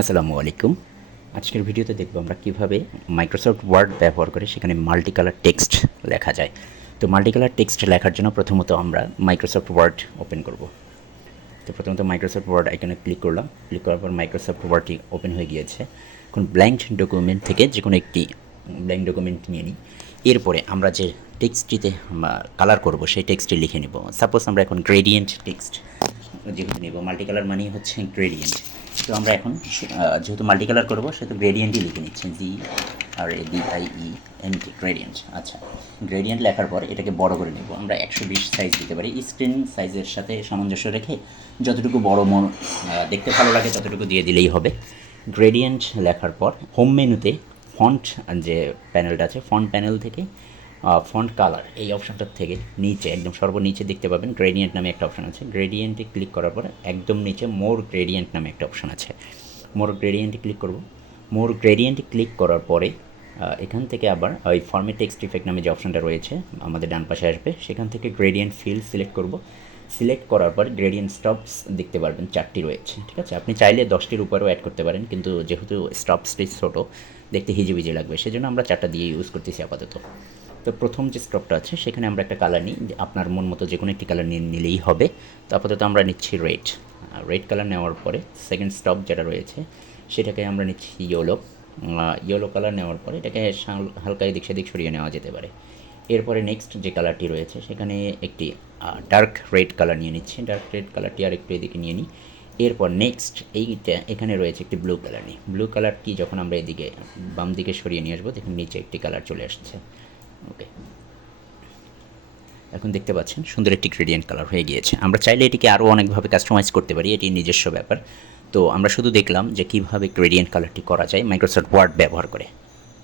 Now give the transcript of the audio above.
আসসালামু আলাইকুম। আজকের ভিডিওতে দেখব আমরা কিভাবে মাইক্রোসফট ওয়ার্ড ব্যবহার করে সেখানে মাল্টি কালার টেক্সট লেখা যায়। তো মাল্টি কালার টেক্সট লেখার জন্য প্রথমত আমরা মাইক্রোসফট ওয়ার্ড ওপেন করব। তো প্রথমত মাইক্রোসফট ওয়ার্ড আইকনে ক্লিক করলাম। ক্লিক করার পর মাইক্রোসফট ওয়ার্ডটি ওপেন হয়ে গিয়েছে। এখন ব্ল্যাঙ্ক ডকুমেন্ট থেকে যে কোনো একটি ব্ল্যাঙ্ক ডকুমেন্ট নিয়ে নিই। এরপরে আমরা যে টেক্সটটিতে কালার করব সেই টেক্সটটি লিখে নেব। সাপোজ আমরা এখন গ্রেডিয়েন্ট টেক্সট যেহেতু নেব, মাল্টি কালার মানেই হচ্ছে গ্রেডিয়েন্ট। তো আমরা এখন যেহেতু মাল্টি কালার করবো সেহেতু গ্রেডিয়েন্টই লিখে নিচ্ছি, GRADIENT গ্রেডিয়েন্ট। আচ্ছা, গ্রেডিয়েন্ট লেখার পর এটাকে বড় করে নেব। আমরা 120 সাইজ দিতে পারি, স্ক্রিন সাইজের সাথে সামঞ্জস্য রেখে যতটুকু বড় দেখতে ভালো লাগে ততটুকু দিয়ে দিলেই হবে। গ্রেডিয়েন্ট লেখার পর হোম মেনুতে ফন্ট যে প্যানেলটা আছে, ফন্ট প্যানেল থেকে ফন্ট কালার এই অপশানটার থেকে নিচে একদম সর্বনিচে দেখতে পাবেন গ্রেডিয়েন্ট নামে একটা অপশান আছে। গ্রেডিয়েন্টে ক্লিক করার পর একদম নিচে মোর গ্রেডিয়েন্ট নামে একটা অপশান আছে। মোর গ্রেডিয়েন্টে ক্লিক করব। মোর গ্রেডিয়েন্টে ক্লিক করার পরে এখান থেকে আবার ওই ফর্মে টেক্সট ইফেক্ট নামে যে অপশানটা রয়েছে আমাদের ডান পাশে আসবে, সেখান থেকে গ্রেডিয়েন্ট ফিল্ড সিলেক্ট করব। সিলেক্ট করার পর গ্রেডিয়েন্ট স্টপস দেখতে পারবেন 4টি রয়েছে, ঠিক আছে। আপনি চাইলে 10টির উপরেও অ্যাড করতে পারেন, কিন্তু যেহেতু স্টপসটি ছোটো দেখতে হিজিবিজি লাগবে, সেজন্য আমরা 4টা দিয়ে ইউজ করতেছি আপাতত। তো প্রথম যে স্টপটা আছে সেখানে আমরা একটা কালার নিই, আপনার মন মতো যে কোনো একটি কালার নিয়ে নিলেই হবে। তো আপাতত আমরা নিচ্ছি রেড। রেড কালার নেওয়ার পরে সেকেন্ড স্টপ যেটা রয়েছে সেটাকে আমরা নিচ্ছি ইয়েলো। ইয়েলো কালার নেওয়ার পরে এটাকে হালকা এদিক সেদিক সরিয়ে নেওয়া যেতে পারে। এরপরে নেক্সট যে কালারটি রয়েছে সেখানে একটি ডার্ক রেড কালার নিয়ে নিচ্ছি। ডার্ক রেড কালারটি আর একটু এদিকে নিয়ে নিই। এরপর নেক্সট এইটা এখানে রয়েছে একটি ব্লু কালার নিই। ব্লু কালারটি যখন আমরা এদিকে বাম দিকে সরিয়ে নিয়ে আসবো, দেখুন নিচে একটি কালার চলে আসছে। ওকে, এখন দেখতে পাচ্ছেন সুন্দর একটি গ্রেডিয়েন্ট কালার হয়ে গিয়েছে। আমরা চাইলে এটিকে আরও অনেকভাবে কাস্টমাইজ করতে পারি, এটি নিজস্ব ব্যাপার। তো আমরা শুধু দেখলাম যে কীভাবে গ্রেডিয়েন্ট কালারটি করা যায় মাইক্রোসফট ওয়ার্ড ব্যবহার করে।